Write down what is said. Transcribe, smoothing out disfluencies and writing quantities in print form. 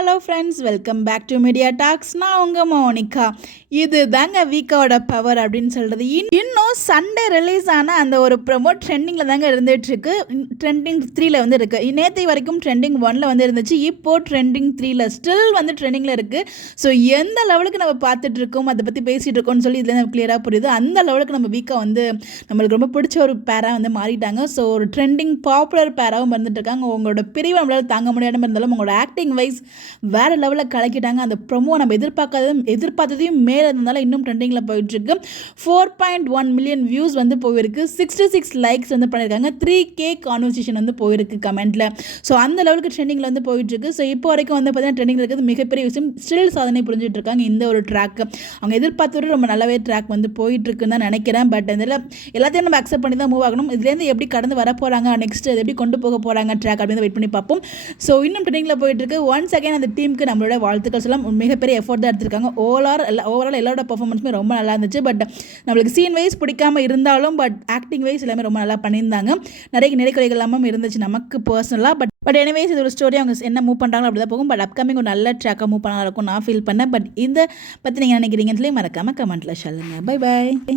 Hello friends, welcome back to media talks. நான் உங்கள் Monica. இது தாங்க வீக்கோட பவர் அப்படின்னு சொல்கிறது. இன்னும் சண்டே ரிலீஸ் ஆன அந்த ஒரு ப்ரொமோ ட்ரெண்டிங்கில் தாங்க இருந்துகிட்ருக்கு. ட்ரெண்டிங் 3ல் வந்து இருக்குது. நேற்று வரைக்கும் ட்ரெண்டிங் 1ல் வந்து இருந்துச்சு. இப்போது ட்ரெண்டிங் 3ல் ஸ்டில் வந்து ட்ரெண்டிங்கில் இருக்குது. ஸோ எந்த லெவலுக்கு நம்ம பார்த்துட்ருக்கோம், அதை பற்றி பேசிகிட்டு இருக்கோம்னு சொல்லி இதில் நம்ம கிளியராக புரியுது. அந்த லெவலுக்கு நம்ம வீக்கா வந்து நம்மளுக்கு ரொம்ப பிடிச்ச ஒரு பேராக வந்து மாறிட்டாங்க. ஸோ ஒரு ட்ரெண்டிங் பாப்புலர் பேராகவும் இருந்துட்டு இருக்காங்க. உங்களோட பிரிவை நம்மளால் தாங்க முடியாமல் இருந்தாலும் உங்களோட ஆக்டிங் வைஸ் வேறு லெவலில் கலக்கிட்டாங்க. அந்த ப்ரொமோ நம்ம எதிர்பார்த்ததையும் மேலே இருந்தாலும் இன்னும் ட்ரெண்டிங்கில் போயிட்டுருக்கு. 4.1 மில்லியன் வியூஸ் வந்து போயிருக்கு. 66 லைக்ஸ் வந்து பண்ணியிருக்காங்க. 3K கான்வர்சேஷன் வந்து போயிருக்கு கமெண்ட்டில். ஸோ அந்த லெவலுக்கு ட்ரெண்டிங்கில் வந்து போயிட்டுருக்கு. ஸோ இப்போ வரைக்கும் வந்து பார்த்தீங்கன்னா ட்ரெண்டிங்கில் இருக்கிறது மிகப்பெரிய விஷயம். ஸ்டில் சாதனை புரிஞ்சுட்டு இருக்காங்க இந்த ஒரு ட்ராக்கு. அவங்க எதிர்பார்த்தவரை ரொம்ப நல்லாவே ட்ராக் வந்து போயிட்டுருக்குன்னு தான் நினைக்கிறேன். பட் இதில் எல்லாத்தையும் நம்ம அக்செப்ட் பண்ணி தான் மூவ் ஆகணும். இதுலேருந்து எப்படி கடந்து வர போகிறாங்க, நெக்ஸ்ட் எப்படி கொண்டு போக போகிறாங்க ட்ராக் அப்படின்னு வெயிட் பண்ணி பார்ப்போம். ஸோ இன்னும் ட்ரெண்டிங்கில் போயிட்டுருக்கு. ஒன்ஸ் அகைன் அந்த டீமுக்கு நம்மளோட வாழ்த்துக்கள் சொல்லலாம். மிகப்பெரிய எஃபோர்ட் தான் எடுத்திருக்காங்க. ஓவரால் எல்லாரோட பர்ஃபார்மன்ஸுமே ரொம்ப நல்லா இருந்துச்சு. பட் நம்மளுக்கு சீன் வைஸ் பிடிக்காம இருந்தாலும் பட் ஆக்டிங் வைஸ் எல்லாமே ரொம்ப நல்லா பண்ணியிருந்தாங்க. நிறைய குறைகள் எல்லாமே இருந்துச்சு நமக்கு பர்சனலாக. பட் எனிவேஸ் இது ஒரு ஸ்டோரி, அவங்க என்ன மூவ் பண்ணுறாங்களோ அப்படி தான் போகும். பட் அப்கமிங் ஒரு நல்ல ட்ராக்காக மூவ் பண்ணாலும் இருக்கும் நான் ஃபீல் பண்ணேன். பட் இதை பற்றி நீங்கள் நினைக்கிறீங்கன்னு சொல்லி மறக்காமல் கமெண்ட்டில் சொல்லுங்கள். பை.